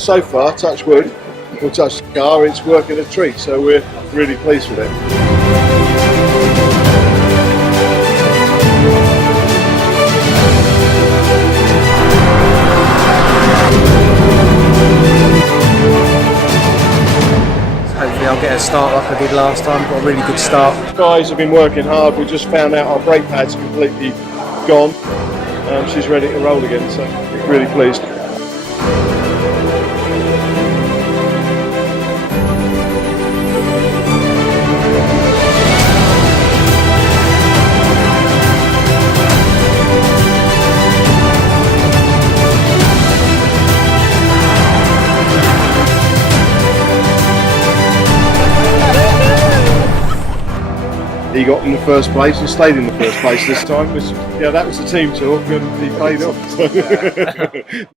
so far, touch wood, we'll touch the car, it's working a treat, so we're really pleased with it. Hopefully I'll get a start like I did last time. Got a really good start. Guys have been working hard. We just found out our brake pad's completely gone. She's ready to roll again, so really pleased. He got in the first place and stayed in the first place this time. Yeah, that was the team talk and he paid off.